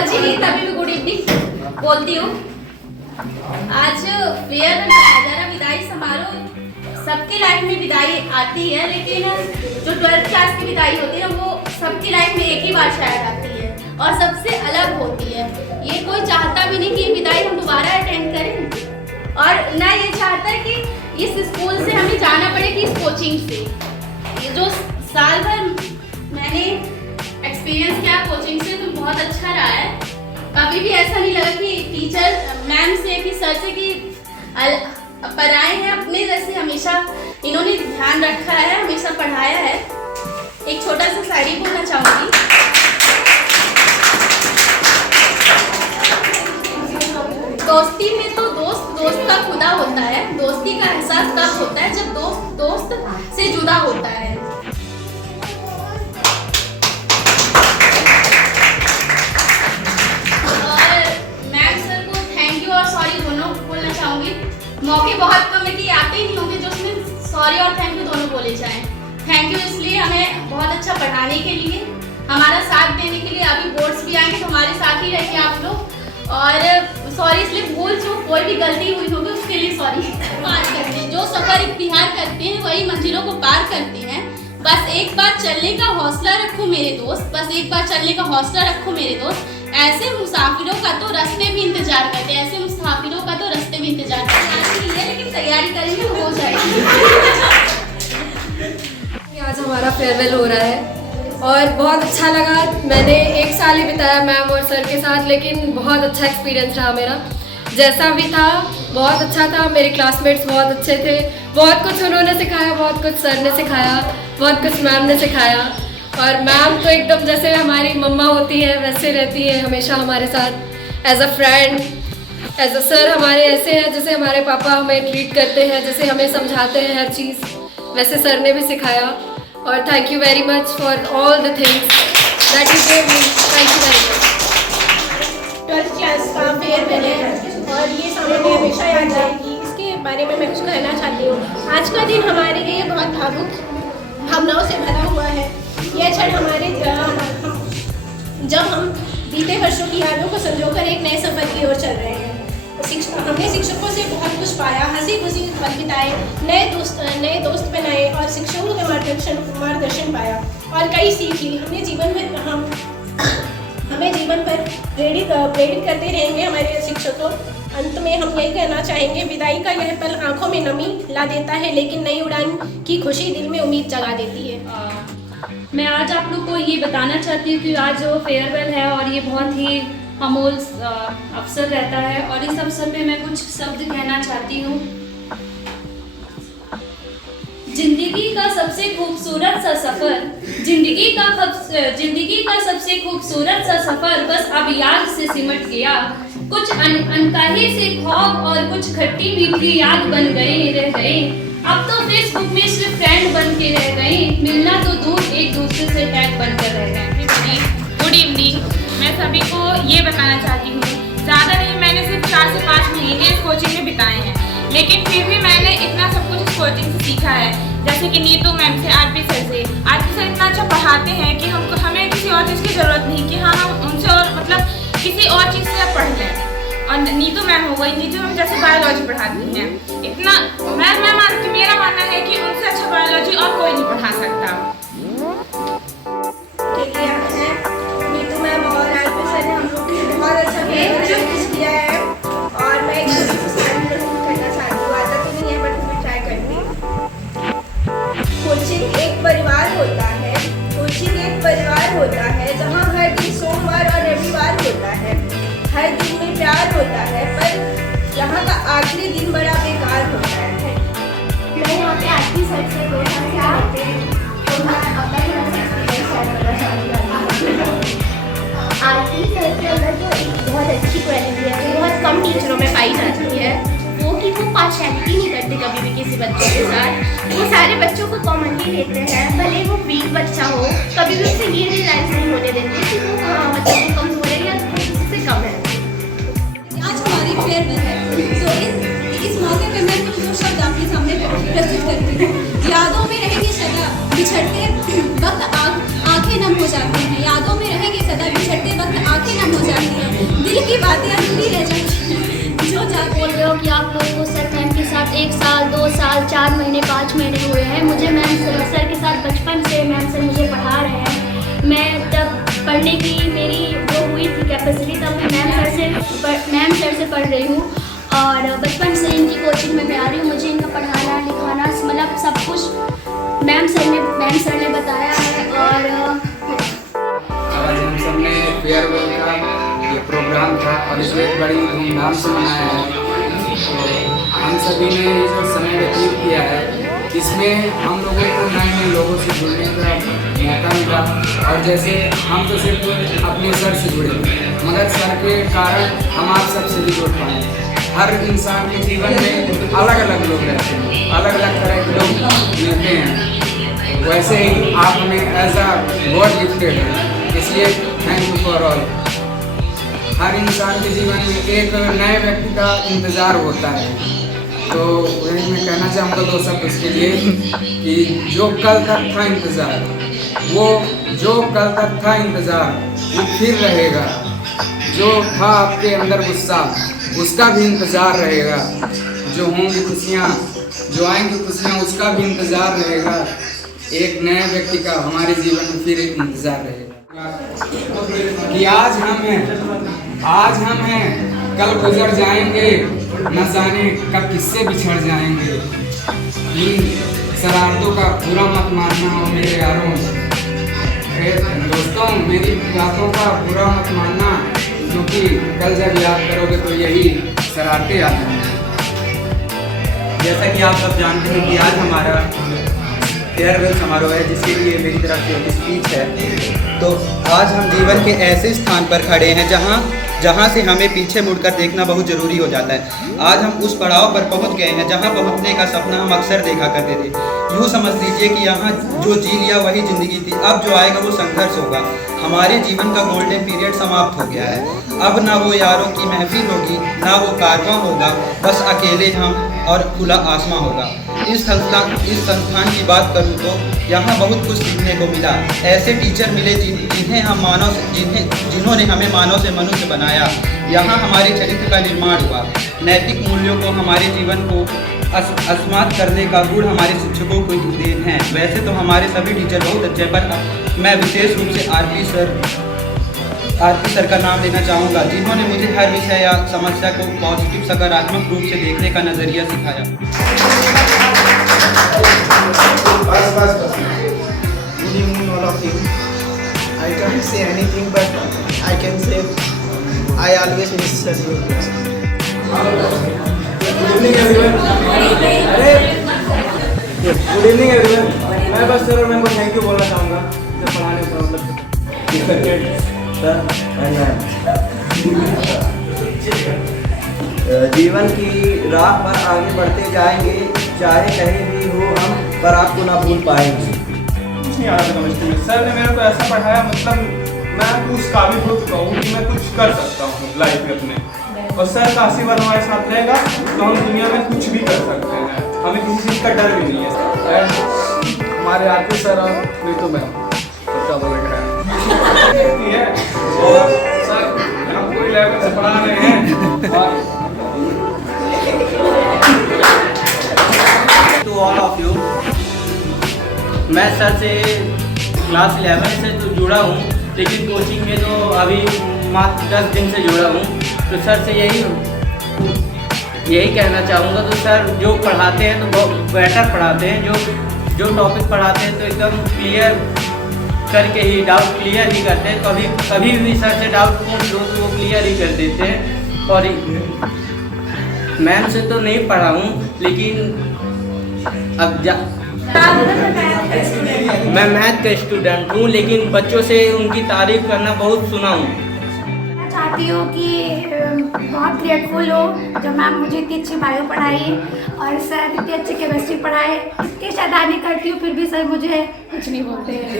बची नहीं तभी भी गुड इवनिंग बोलती हूँ। आज फेयरवेल विदाई समारोह सबकी लाइफ में विदाई आती है, लेकिन जो 12th क्लास की विदाई होती है वो सबकी लाइफ में एक ही बार शायद आती है और सबसे अलग होती है। ये कोई चाहता भी नहीं कि ये विदाई हम दोबारा अटेंड करें, और ना ये चाहता है कि इस स्कूल से हमें जाना पड़े कि इस कोचिंग से। ये जो साल भर मैंने एक्सपीरियंस किया कोचिंग से तो बहुत अच्छा रहा है। कभी भी ऐसा नहीं लगा कि टीचर मैम से कि सर से कि पढ़ाए हैं, अपने जैसे हमेशा इन्होंने ध्यान रखा है, हमेशा पढ़ाया है। एक छोटा सा शायरी बोलना चाहूँगी। दोस्ती में तो दोस्त का खुदा होता है, दोस्ती का एहसास तब होता है जब दोस्त से जुदा होता है। मौके बहुत कम है कि आते ही नहीं होंगे जो उसमें सॉरी और थैंक यू दोनों बोले जाएं। थैंक यू इसलिए हमें बहुत अच्छा पढ़ाने के लिए, हमारा साथ देने के लिए। अभी बोर्ड्स भी आएंगे तो हमारे साथ ही रहिए आप लोग। और सॉरी इसलिए भूल जो कोई भी गलती हुई होगी उसके लिए सॉरी। पार करते हैं, जो सफ़र इख्तियार करते हैं वही मंजिलों को पार करते हैं। बस एक बार चलने का हौसला रखो मेरे दोस्त, बस एक बार चलने का हौसला रखो मेरे दोस्त। ऐसे मुसाफिरों का तो रास्ते भी इंतजार करते हैं, ऐसे मुसाफिरों का तो रास्ते भी इंतजार करते हैं। लेकिन तैयारी करेंगे तो हो जाएगी। आज हमारा फेयरवेल हो रहा है और बहुत अच्छा लगा। मैंने 1 साल ही बिताया मैम और सर के साथ, लेकिन बहुत अच्छा एक्सपीरियंस रहा मेरा। जैसा भी था बहुत अच्छा था। मेरे क्लासमेट्स बहुत अच्छे थे, बहुत कुछ उन्होंने सिखाया, बहुत कुछ सर ने सिखाया, बहुत कुछ मैम ने सिखाया। और मैम तो एकदम जैसे हमारी मम्मा होती है वैसे रहती है हमेशा हमारे साथ, as a friend, as a sir हमारे ऐसे हैं जैसे हमारे पापा हमें ट्रीट करते हैं, जैसे हमें समझाते हैं हर चीज़, वैसे सर ने भी सिखाया। और thank you very much for all the things that you gave me. Thank you very much. 12th class का फेयरवेल है और ये सामने हमेशा याद रहेगी। इसके बारे में मैं कुछ कहना चाहती हूँ। आज का दिन हमारे लिए बहुत भावुक भावनाओं से भरा हुआ है। यह क्षण हमारे जब हम बीते वर्षों की यादों को संजोकर एक नए सफर की ओर चल रहे हैं। हमने शिक्षकों से बहुत कुछ पाया, हंसी खुशी पल बिताए, नए दोस्त बनाए और शिक्षकों के मार्गदर्शन पाया और कई सीख ली। हमें जीवन पर प्रेरित करते रहेंगे हमारे शिक्षकों। अंत में हम यही कहना चाहेंगे, विदाई का यह पल आंखों में नमी ला देता है, लेकिन नई उड़ान की खुशी दिल में उम्मीद जगा देती है। मैं आज आप लोग को ये बताना चाहती हूँ कि आज जो फेयरवेल है और ये बहुत ही अमूल अवसर रहता है, और इस अवसर पे मैं कुछ शब्द कहना चाहती हूँ। जिंदगी का सबसे खूबसूरत सा सफर, जिंदगी का सबसे खूबसूरत सा सफर बस अब याद से सिमट गया। कुछ अनकही से खौफ और कुछ खट्टी मीठी याद बन रह गए। अब तो फेसबुक में सिर्फ फ्रेंड बन के रह गए, मिलना तो दूर एक दूसरे से टैग बनकर रह गए। Good evening. मैं सभी को ये बताना चाहती हूँ, ज़्यादा नहीं, मैंने सिर्फ 4 से 5 महीने इस कोचिंग में बिताए हैं, लेकिन फिर भी मैंने इतना सब कुछ इस कोचिंग से सीखा है। जैसे कि नीतू मैम से, आरपी सर से। आरपी सर इतना अच्छा पढ़ाते हैं कि हमें किसी और चीज़ की ज़रूरत नहीं कि हाँ हम उनसे और मतलब किसी और चीज़ से पढ़ लें। और नीतू मैम हो गई, नीतू मैम जैसे बायोलॉजी पढ़ाती हैं, इतना मैं मानती, मेरा मानना है कि उनसे अच्छा बायोलॉजी और कोई नहीं पढ़ा सकता। नीतू मैम और आरपी सर ने हम लोग को बहुत अच्छा किया है और मैं एक करना चाहती हूँ। आता तो नहीं है बट मैं ट्राई करती हूँ। कोचिंग एक परिवार होता है, कोचिंग एक परिवार होता है जहाँ हर दिन सोमवार और रविवार होता है। हर दिन में प्यार होता है, पर यहाँ का आखिरी दिन बड़ा बेकार होता है। मैं यहाँ पे आरती सर से 2 साल से आते हैं तो मैं अपना एक्सपीरियंस शेयर करना चाहती हूँ। आरती सर के अंदर जो एक बहुत अच्छी क्वालिटी है, बहुत कम टीचरों में पाई जाती है, वो कि वो पार्शियलिटी नहीं करते कभी भी किसी बच्चों के साथ। वो सारे बच्चों को कॉमनली लेते हैं, भले वो वीक बच्चा हो, कभी भी उससे ये रियलाइज नहीं होने देते कि वो हाँ बच्चा को कमजोर है या उससे कम है। आज हमारी फेयरवेल है, तो इस मौके पे मैं कुछ 2 शब्द आपके सामने प्रस्तुत करती हूँ। यादों में रहेगी सदा बिछड़ते वक्त आंखें नम हो जाती हैं, यादों में रहेगी सदा बिछड़ते वक्त आंखें नम हो जाती हैं। 1 साल 2 साल 4 महीने 5 महीने हुए हैं। मुझे मैम सर के साथ बचपन से मैम सर मुझे पढ़ा रहे हैं। मैं जब पढ़ने की मेरी वो हुई थी कैपेसिटी, तब मैं मैम सर से पढ़ रही हूँ और बचपन से इनकी कोचिंग में मैं आ रही हूँ। मुझे इनका पढ़ाना लिखाना मतलब सब कुछ मैम सर ने बताया है। और आज हम सब ने फेयरवेल का ये प्रोग्राम था और इसे बड़ी धूमधाम से मनाया है। तो हम सभी ने ये जो समय व्यतीत किया है, इसमें हम लोगों को नए नए लोगों से जुड़ने का मौका मिला। और जैसे हम तो सिर्फ अपने सर से जुड़े, मगर सर के कारण हम आप सबसे भी जुड़ पाए। हर इंसान के जीवन में अलग अलग लोग रहते हैं, अलग अलग तरह के लोग मिलते हैं। वैसे ही आप हमें एज अ गॉड गिफ्टेड हैं, इसलिए थैंक यू फॉर ऑल। हर इंसान के जीवन में एक नए व्यक्ति का इंतज़ार होता है, तो वही मैं कहना चाहूँगा 2 शब्द उसके लिए कि जो कल तक था इंतज़ार, वो फिर रहेगा। जो था आपके अंदर गुस्सा, उसका भी इंतज़ार रहेगा। जो होंगी खुशियाँ, जो आएंगी खुशियाँ, उसका भी इंतज़ार रहेगा। एक नए व्यक्ति का हमारे जीवन में फिर एक इंतज़ार रहेगा कि आज हम हैं, कल गुजर जाएंगे, न जाने कब किससे बिछड़ जाएंगे। इन शरारतों का बुरा मत मानना हो मेरे यारों, दोस्तों मेरी बातों का बुरा मत मानना, क्योंकि कल जब याद करोगे तो यही शरारतें याद आएंगी। जैसा कि आप सब जानते हैं कि आज हमारा फेयरवेल समारोह है, जिसके लिए मेरी तरफ से एक स्पीच है। तो आज हम जीवन के ऐसे स्थान पर खड़े हैं जहाँ से हमें पीछे मुड़कर देखना बहुत ज़रूरी हो जाता है। आज हम उस पड़ाव पर पहुँच गए हैं जहाँ पहुँचने का सपना हम अक्सर देखा करते थे। यूँ समझ लीजिए कि यहाँ जो जी लिया वही ज़िंदगी थी, अब जो आएगा वो संघर्ष होगा। हमारे जीवन का गोल्डन पीरियड समाप्त हो गया है। अब ना वो यारों की महफिल होगी, ना वो कारवां होगा, बस अकेले हम और खुला आसमां होगा। इस संस्थान की बात करूं तो यहाँ बहुत कुछ सीखने को मिला। ऐसे टीचर मिले जिन्होंने हमें मानव से मनुष्य बनाया। यहाँ हमारे चरित्र का निर्माण हुआ। नैतिक मूल्यों को हमारे जीवन को अस्मात करने का गुण हमारे शिक्षकों को देन है। वैसे तो हमारे सभी टीचर बहुत अच्छे हैं, पर मैं विशेष रूप से आरपी सर का नाम लेना चाहूँगा, जिन्होंने मुझे हर विषय या समस्या को पॉजिटिव सकारात्मक रूप से देखने का नज़रिया सिखाया। Good evening all of you. I can't say anything, but I can say I always miss such good classes. Good evening everyone. Good evening everyone. मैं बस सर और मैम को थैंक यू बोलना चाहूँगा जो पढ़ाने का मतलब सर एंड मैम। जीवन की राह पर आगे बढ़ते जाएंगे, चाहे कहीं भी हो हम, पर आपको ना भूल पाएंगे। कुछ नहीं आ रहा था केमिस्ट्री में। सर ने मेरे को ऐसा पढ़ाया, मतलब मैं उस काबिल हो चुका हूँ कि मैं कुछ कर सकता हूँ लाइफ में अपने। और सर का आशीर्वाद हमारे साथ रहेगा तो हम दुनिया में कुछ भी कर सकते हैं। हमें किसी चीज़ का डर भी नहीं है। हमारे आरपी सर और नीतू मैम सबका बोलेगा है और सर हम कोई लेवल से पढ़ा रहे हैं। और टू ऑल ऑफ यू, मैं सर से क्लास 11 से तो जुड़ा हूँ, लेकिन कोचिंग में तो अभी मात्र 10 दिन से जुड़ा हूँ। तो सर से यही कहना चाहूँगा। तो सर जो पढ़ाते हैं तो बहुत बेटर पढ़ाते हैं। जो टॉपिक पढ़ाते हैं तो एकदम क्लियर करके ही डाउट क्लियर ही करते हैं। कभी भी सर से डाउट पूछ लो तो वो क्लियर ही कर देते हैं। और मैम से तो नहीं पढ़ा हूँ, लेकिन अब मैं मैथ का स्टूडेंट हूँ, लेकिन बच्चों से उनकी तारीफ करना बहुत सुना हूँ। चाहती हूँ कि बहुत ग्रेटफुल हो जब मैम मुझे इतनी अच्छी बायो पढ़ाई और सर इतनी अच्छी केमिस्ट्री पढ़ाए। इतनी शैतानी करती हूँ फिर भी सर मुझे कुछ नहीं बोलते हैं।